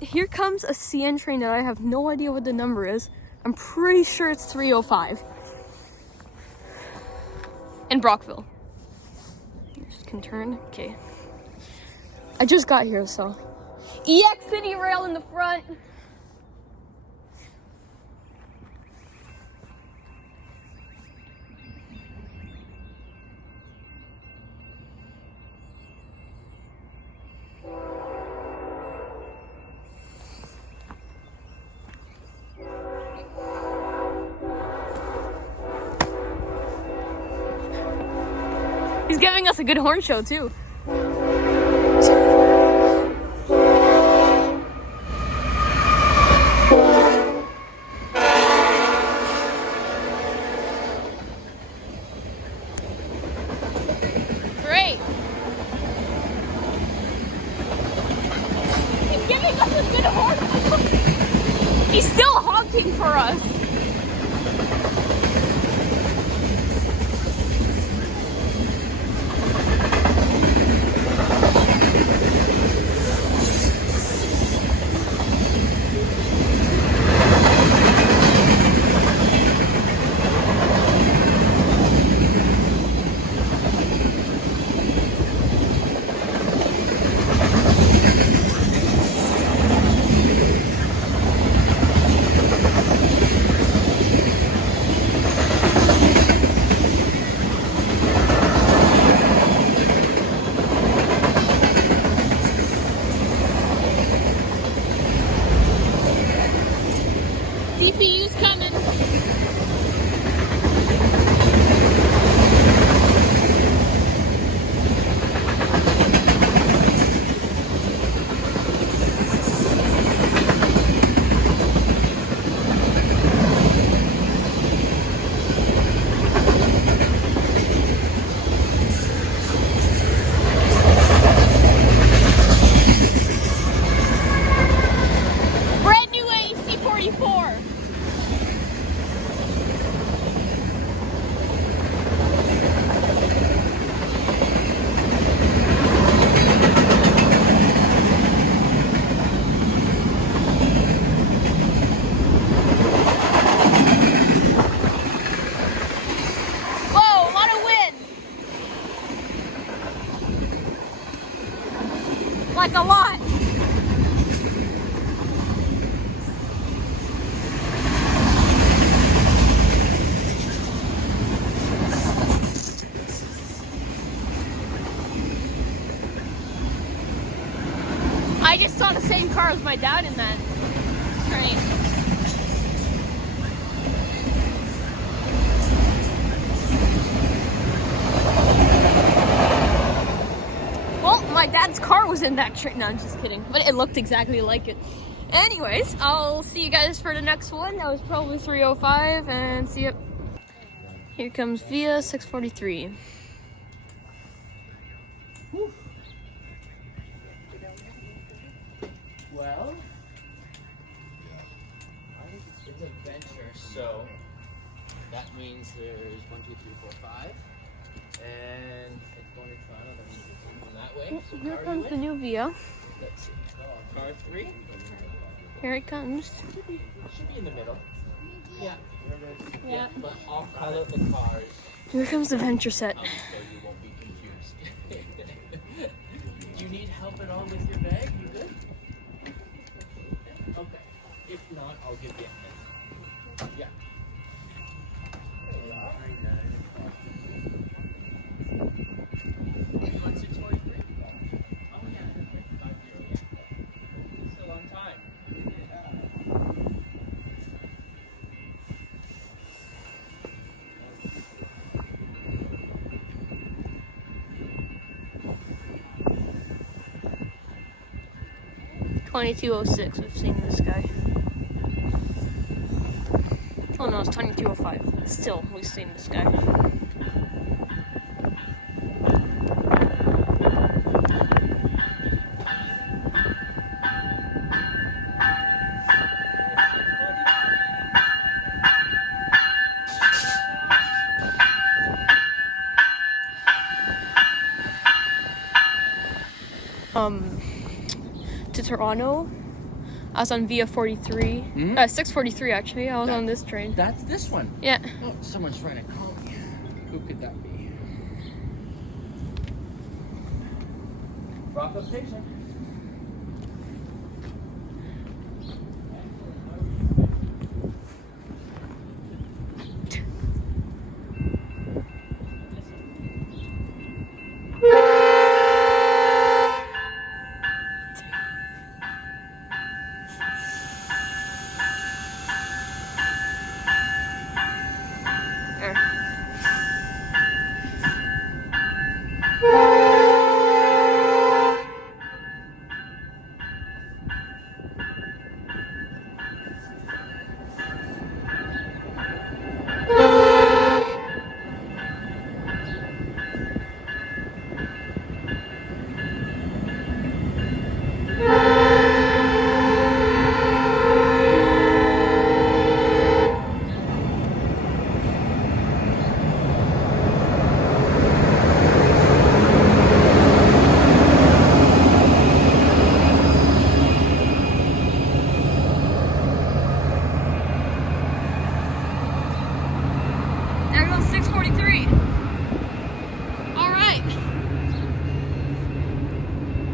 here comes a CN train that I have no idea what the number is. I'm pretty sure it's 305. In Brockville. Just can turn. Okay. I just got here, so. EX City Rail in the front. He's giving us a good horn show, too. Great. He's giving us a good horn show. He's still honking for us. DPU's coming. Brand new AC-44. Like a lot. I just saw the same car as my dad in that train. Well, my dad's car was in that train. No, I'm just kidding. But it looked exactly like it. Anyways, I'll see you guys for the next one. That was probably 305, and see you. Here comes Via 643. Well, it's a venture, so that means there's 1, 2, 3, 4, 5, and it's going to Toronto. That means it's going that way. So Here comes the new Via. Let's see. Car 3. Here it comes. Should be in the middle. Yeah. Yeah. But I'll call out the cars. Here comes the venture set. So you won't be confused. Do you need help at all with your bag? You good? Okay. If not, I'll give you a hand. Yeah. There you are. 1643. Oh yeah, 50, yeah. Still on time. Yeah. 2206. We've seen this guy. Oh no, it's 2205. Still, we've seen this guy. To Toronto, I was on via 43. 643 actually. I was on this train. That's this one. Yeah. Oh, someone's trying to call me. Who could that be? Brockville Station. There goes 643. All right.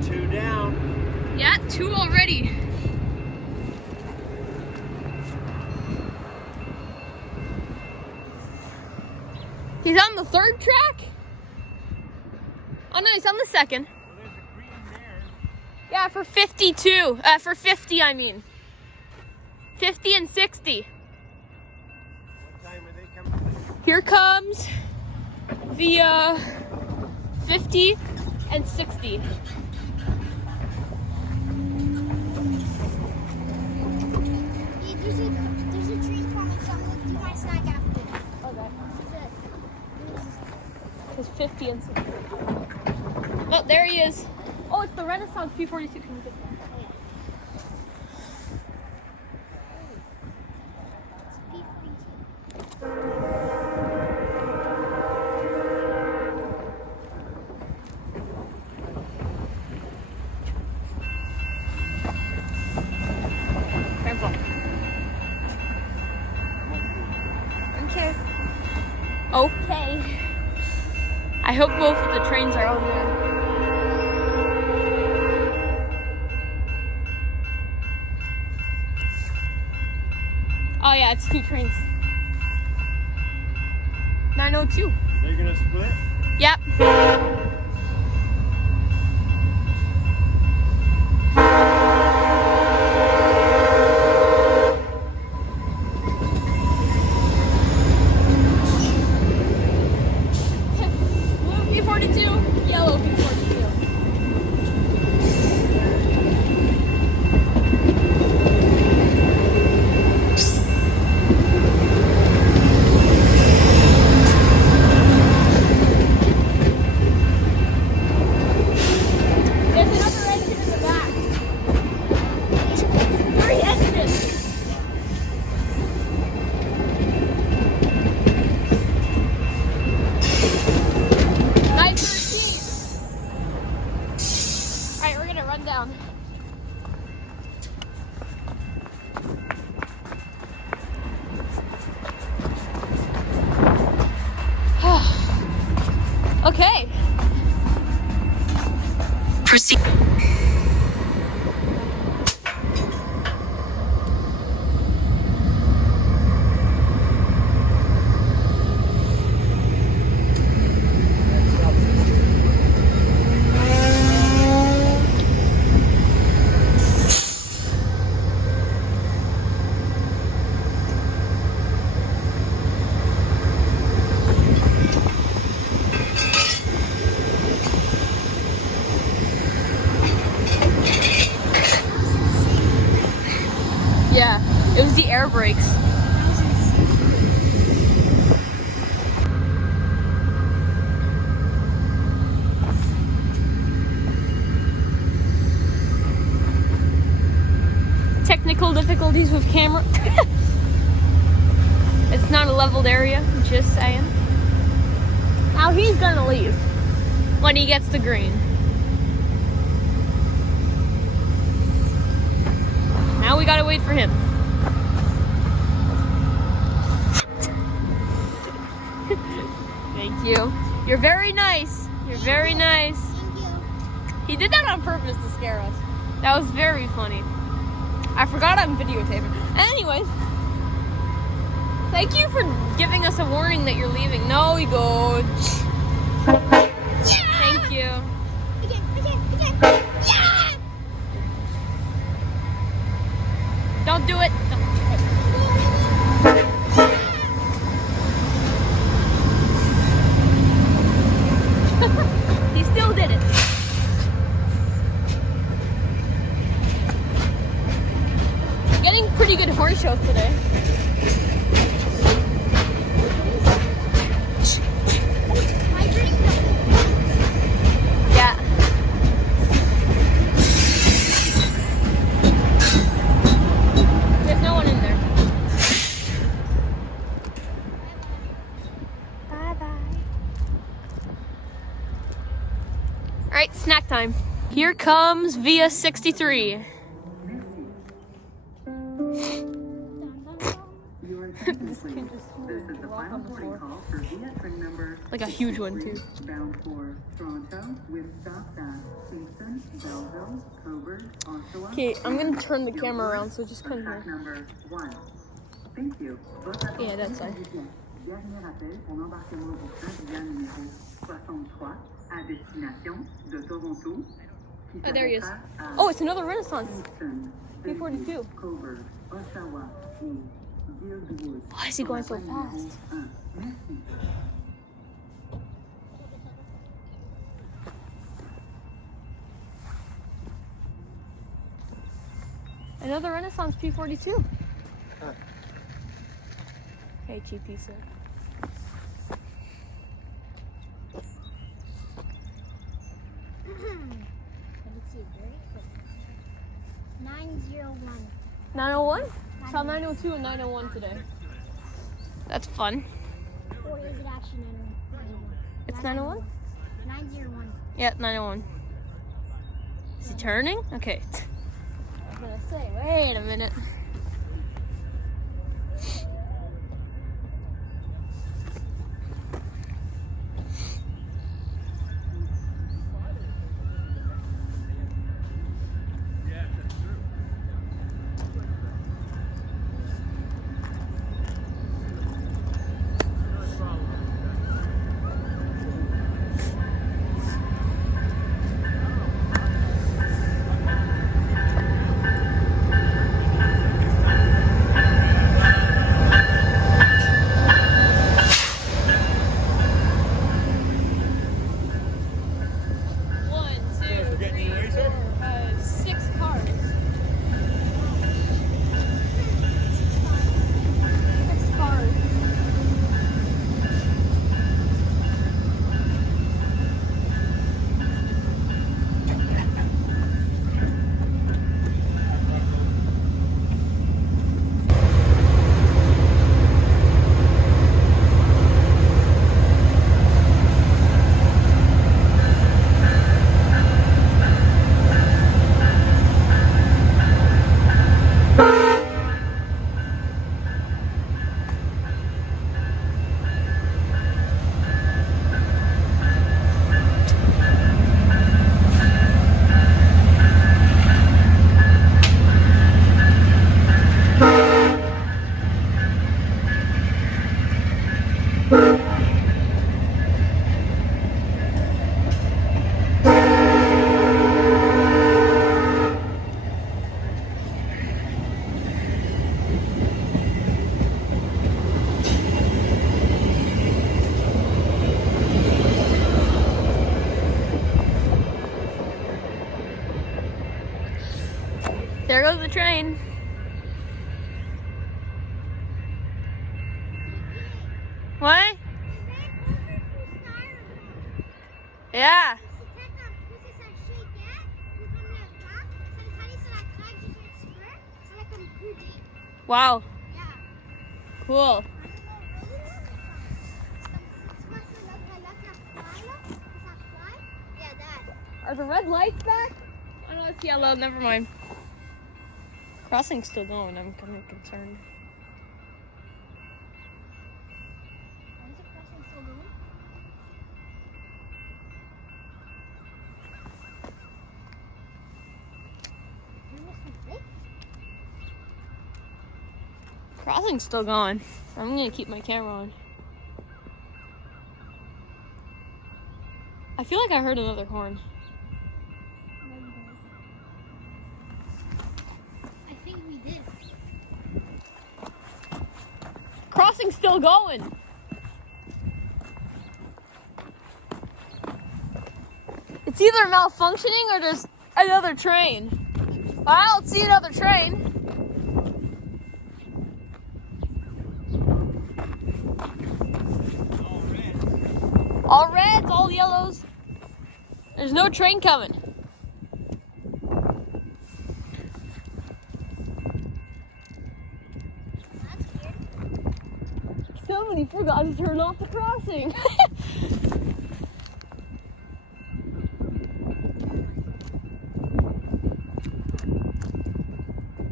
2 down. Yeah, 2 already. He's on the 3rd track? Oh no, he's on the 2nd. Well, there's a green there. Yeah, for 52. For 50, I mean. 50 and 60. What time are they coming? Here comes via 50 and 60. There's a tree coming, so I'm gonna do my snack after. Okay. It's 50 and 60. Oh, there he is. Oh, it's the Renaissance P42. Can you get that? Careful. Okay. Okay. I hope both of the trains are on there. Oh yeah, it's 2 trains. 902. They're gonna split? Yep. Blue P42, yellow P42. There's another engine in the back. 3 engines. Alright, we're gonna run down. Okay. Proceed. Yeah, it was the air brakes. Technical difficulties with camera. It's not a leveled area, just saying. Now he's gonna leave when he gets the green. Now we gotta wait for him. Thank you. You're very nice. You're very nice. Thank you. He did that on purpose to scare us. That was very funny. I forgot I'm videotaping. Anyways, thank you for giving us a warning that you're leaving. No, we go. Thank you. Again. Yeah! Don't do it. Don't do it. He still did it. Getting pretty good horse shows today. My drink. Yeah. There's no one in there. Bye-bye. All right, snack time. Here comes Via 63. Like a huge one too. Bound for Toronto with stops at Kingston, Belleville, Coburg, Oshawa. Okay, I'm gonna turn the camera around so just come Track here. number 1. Thank you. Yeah, that's fine. Dernier appel pour l'embarquement du train via numéro 63 à destination de Toronto. Qui Oh, there he is. s'arrêtera à Oh, it's another Renaissance. Kingston, P42. Coburg, Oshawa et Guildwood. Why is he going so fast? 1. Merci. Another Renaissance P42. Hey, cheap pizza. Let me see. Very quick. 901. 901? Saw 902 and 901 today. That's fun. Or is it actually 901? It's 901? 901. Yeah, 901. Is he turning? Okay. I was gonna say, wait a minute. There goes the train. What? Yeah. Wow. Cool. Are the red lights back? Oh no, it's yellow. Never mind. Crossing's still going. I'm kind of concerned. Why is the crossing still going? You must be sick. Crossing's still going. I'm gonna keep my camera on. I feel like I heard another horn. No, you don't. I think we did. Crossing's still going. It's either malfunctioning or there's another train. I don't see another train. All reds, all yellows. There's no train coming. That's weird. Somebody forgot to turn off the crossing.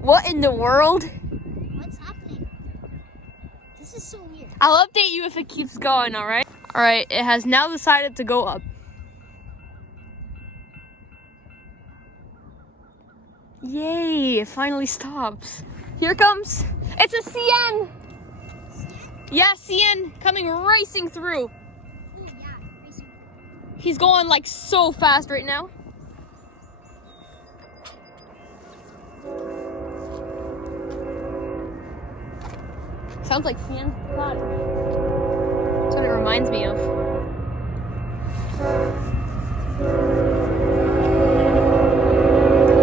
What in the world? What's happening? This is so weird. I'll update you if it keeps going, all right? All right, it has now decided to go up. Yay, it finally stops. Here comes, it's a CN. Yeah, CN coming racing through. Oh, yeah. Racing. He's going like so fast right now. Sounds like CN's body. That's what it reminds me of.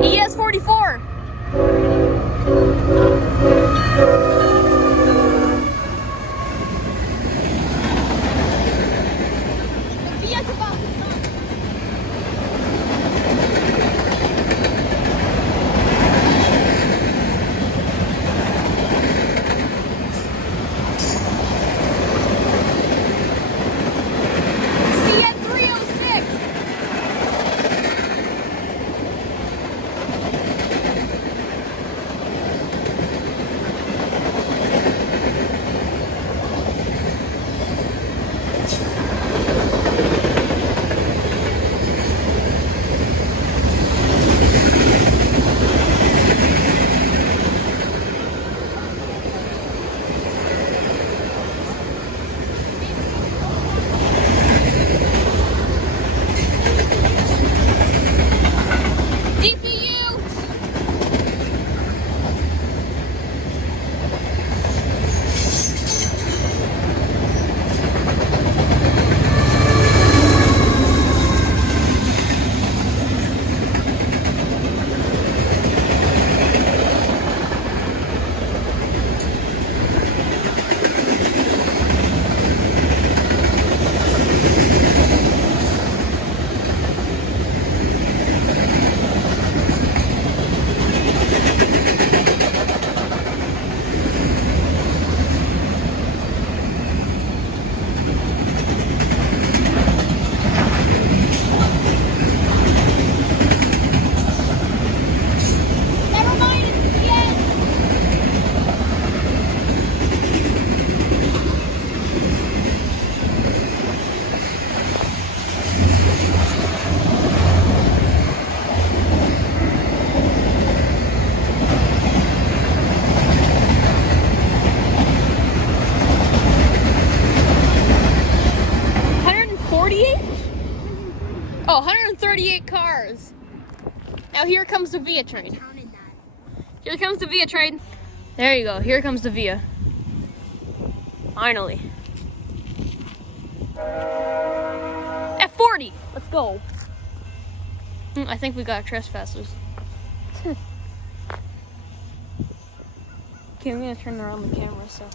ES44. Fiat's about to stop. Oh, 138 cars. Now here comes the Via train. Counted that. Here comes the Via train. There you go. Here comes the Via. Finally. F40. Let's go. I think we got trespassers. Okay, I'm gonna turn around the camera so.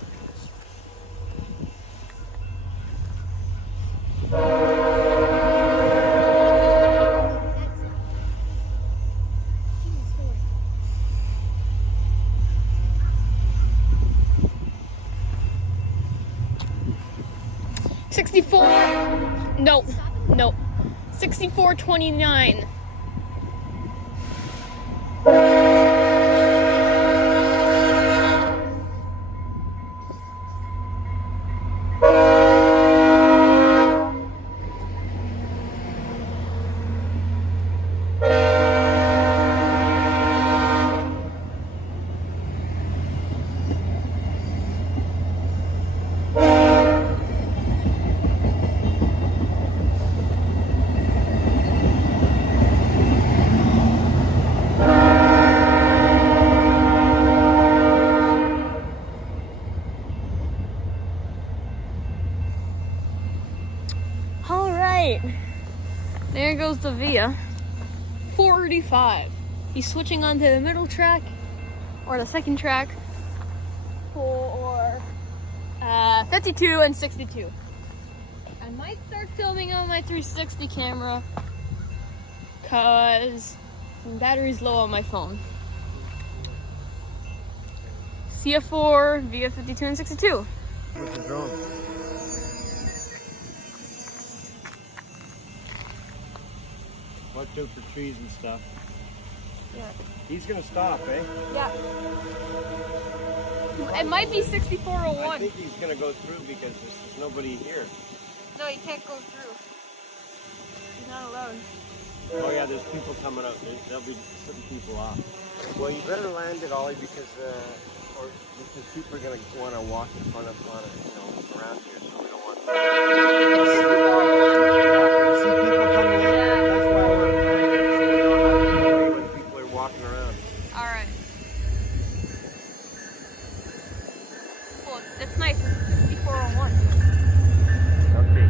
Nope. 6429. right. There goes the Via. 45. He's switching onto the middle track or the second track for 52 and 62. I might start filming on my 360 camera because some battery's low on my phone. CF4, Via 52 and 62. With the drone. Watch out for trees and stuff. Yeah. He's gonna stop, eh? Yeah. It might be 6401. I think he's gonna go through because there's nobody here. No, you can't go through. He's not allowed. Oh yeah, there's people coming up. There'll be some people off. Well, you better land it, Ollie, because people are gonna want to walk in front of around here, so we don't want. It's 6401. See people coming in. That's why I want to land it, so we don't have to worry when people are walking around. Alright. Well, that's nice. It's 6401. Okay.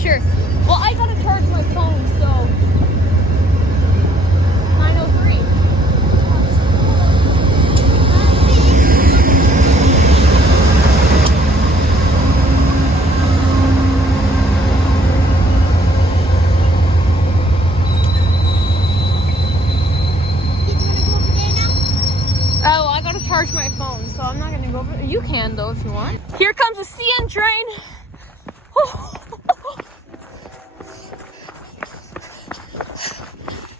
Sure. Well, I gotta charge my phone, so 9:03. Oh, I gotta charge my phone, so I'm not gonna go over. You can though if you want. Here comes a CN train.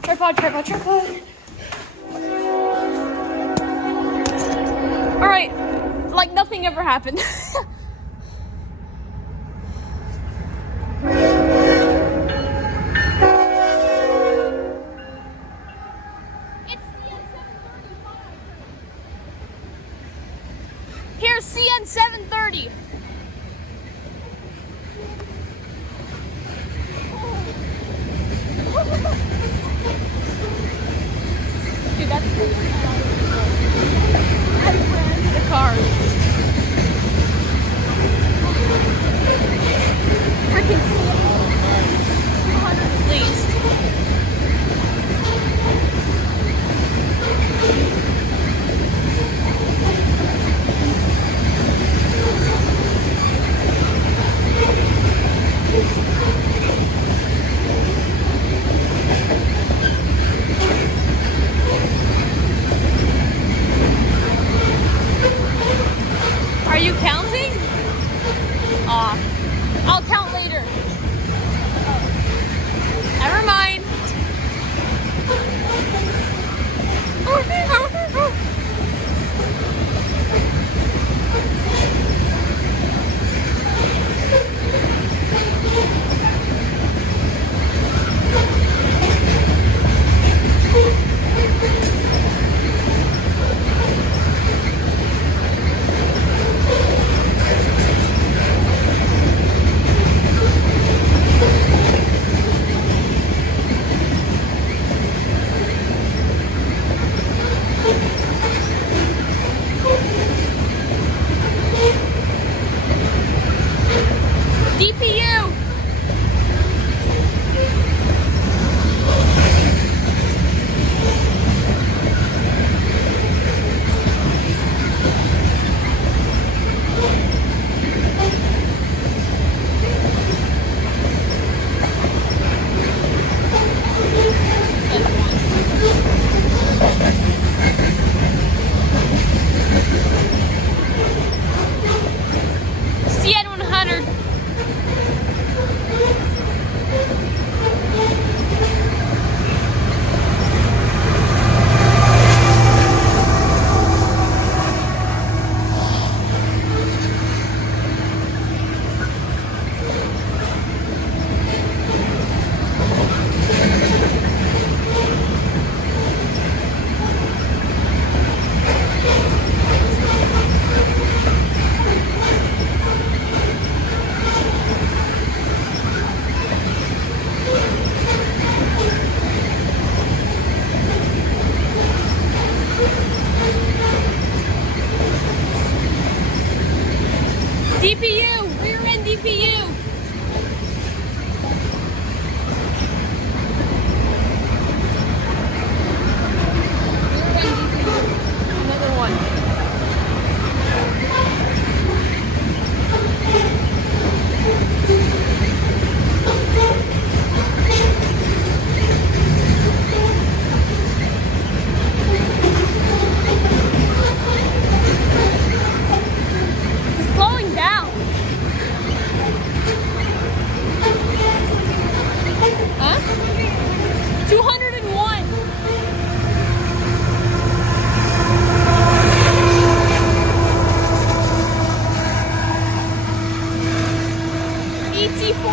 Tripod. Alright, like nothing ever happened. It's CN 735. Here's CN 730. Dude, that's I ran into the cars.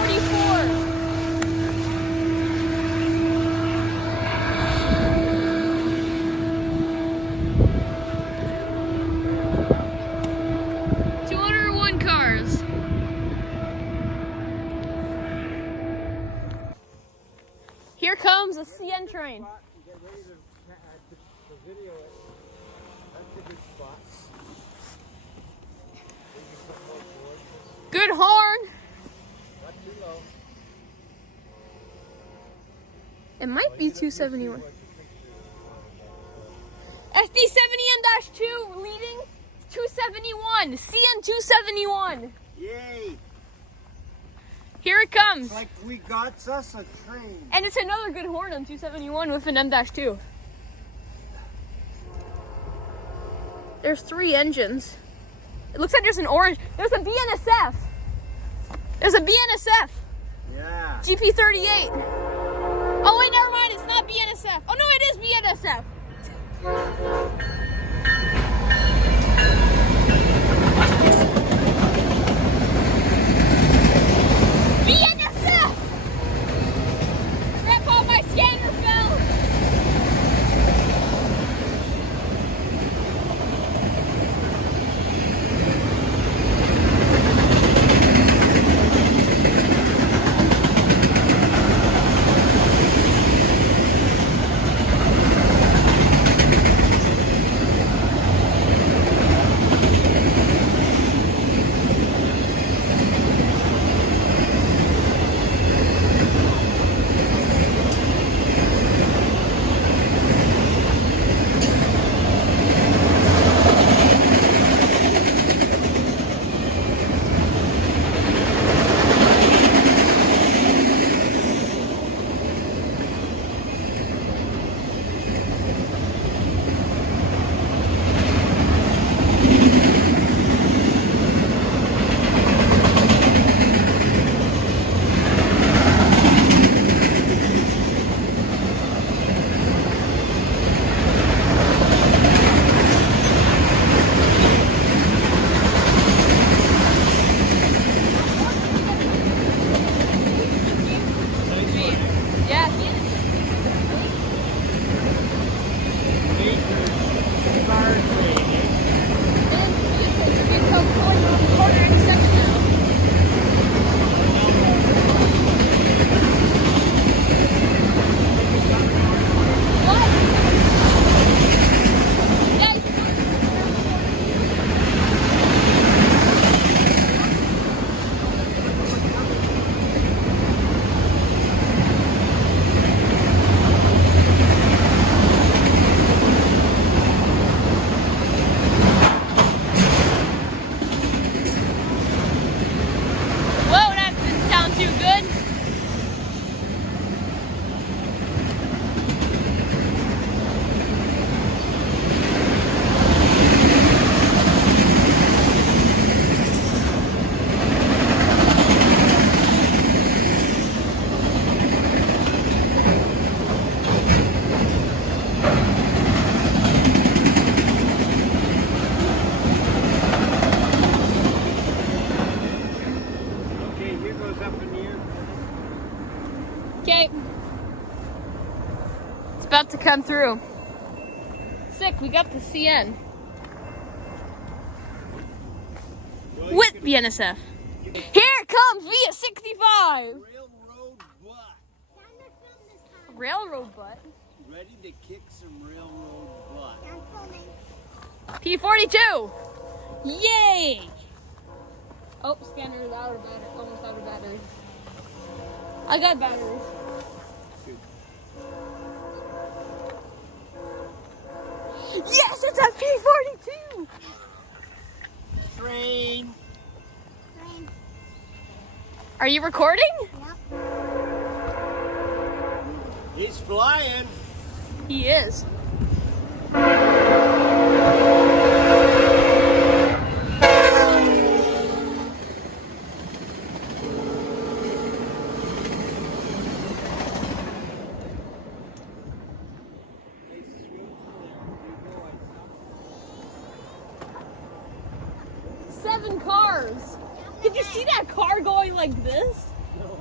P44. Cars. Here comes a CN train. Get ready to video it. That's a good spot. Good horn. Not too low. It might be 271. SD70N-2 leading 271. CN 271. Yay! Here it comes. It's like we got us a train. And it's another good horn on 271 with an M-2. There's 3 engines. It looks like there's an orange. There's a BNSF. There's a BNSF. Yeah. GP38. Oh wait, never mind. It's not BNSF. Oh no, it is BNSF. BNSF! Grandpa, my scanner fell. Okay. It's about to come through. Sick, we got the CN. With BNSF. Here it comes via 65. Railroad butt. Railroad butt. Ready to kick some railroad butt. P42. Yay! Oh, scanner is out of battery. Almost out of batteries. I got batteries. Yes, it's a P42. Train. Are you recording? Yep. He's flying. He is. Seven cars. Did you see that car going like this? No.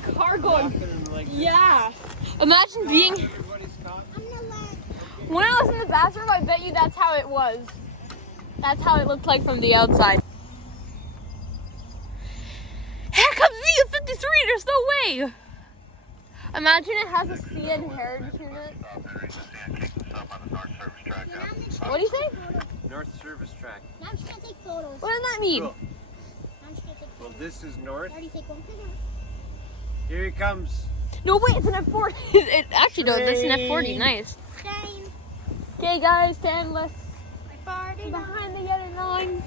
car going. Walking like this. Yeah. Imagine being. Everybody's talking. I'm gonna land. When I was in the bathroom, I bet you that's how it was. That's how it looked like from the outside. Here comes the 53. There's no way. Imagine it has a CN heritage unit. What do you say? North Service Track. Now I'm just gonna take photos. What does that mean? Cool. Now I'm just gonna take Well, photos. this is north. I already take one. Here he comes. No, wait, it's an F40. It actually, no, that's an F40. Nice. Train. Okay, guys, 10 left I farted. behind the other 9.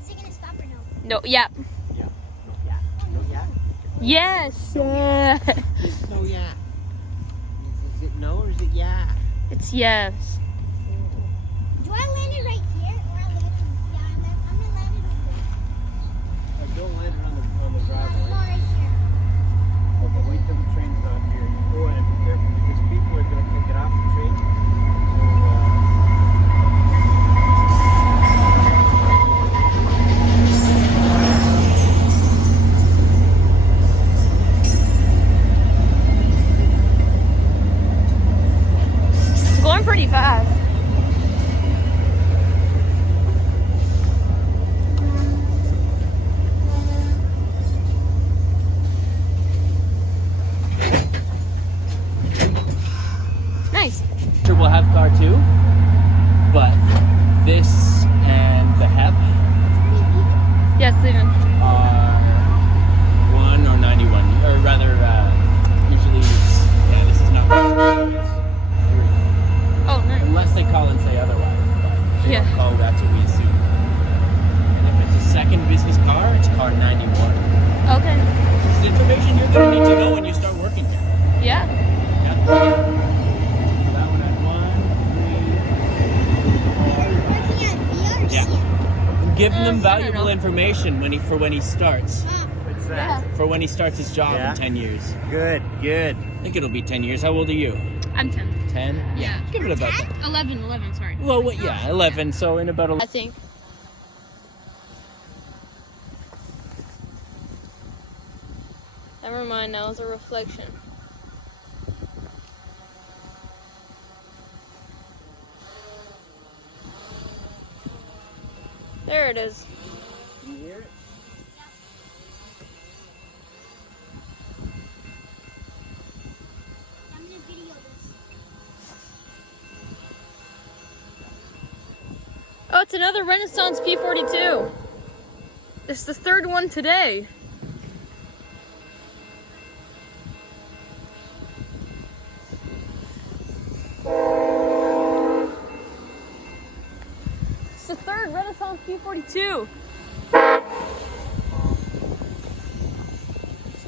Is it gonna stop or no? No, yeah. Yeah. No, yeah. Yes. Yeah. It's no, yeah. Is it no or is it yeah? It's yes. Do I land it right here or I land it? Yeah, I'm gonna land it right here. Don't land it on the driveway. No, right here. Okay, wait till the train's not here. Oh, and be careful because people are going to get off the train. It's going pretty fast. Nice. We'll have car 2, but this and the HEP Yes, leaving. are 1 or 91, or rather, usually it's, yeah, this is not 1, it's 3. Oh, nice. Unless they call and say otherwise, but they Yeah. don't call, that's what we assume. And if it's a second business car, it's car 91. Okay. It's the information you're going to need to know when you start working here. Yeah. Yeah. That one had 1, 3, 4. Working at VR or Yeah. CN? Giving them I don't valuable know. information when he starts. Ah, What's Yeah. For when he starts his job Yeah. in 10 years. Good, good. I think it'll be 10 years. How old are you? I'm 10. 10? Yeah. Give it about that. 11, sorry. Well, what, yeah, 11. So in about I think. Never mind, that was a reflection. There it is. You hear it? I'm gonna video this. Oh, it's another Renaissance P42. It's the 3rd one today. It's the 3rd Renaissance P42.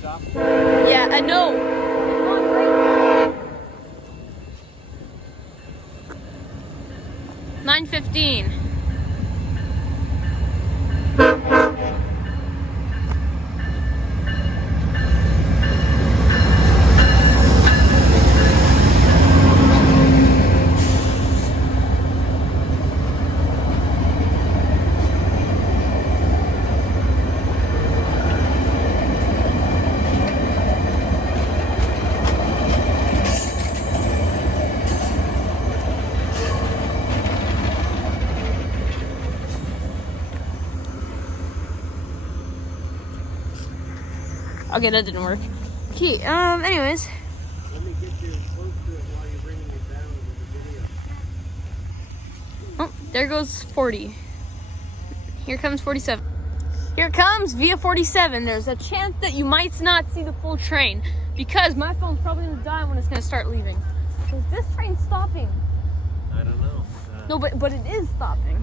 stop. Yeah, I know. It's going right now. 9:15. Okay, that didn't work. Okay, anyways. Let me get you close to it while you're bringing it down with the video. Oh, there goes 40. Here comes 47. Here comes via 47. There's a chance that you might not see the full train because my phone's probably gonna die when it's gonna start leaving. Is this train stopping? I don't know. No, but it is stopping.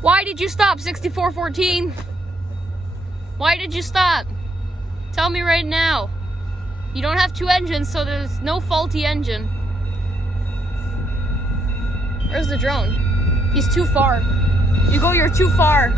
Why did you stop, 6414? Why did you stop? Tell me right now. You don't have 2 engines, so there's no faulty engine. Where's the drone? He's too far. You're too far.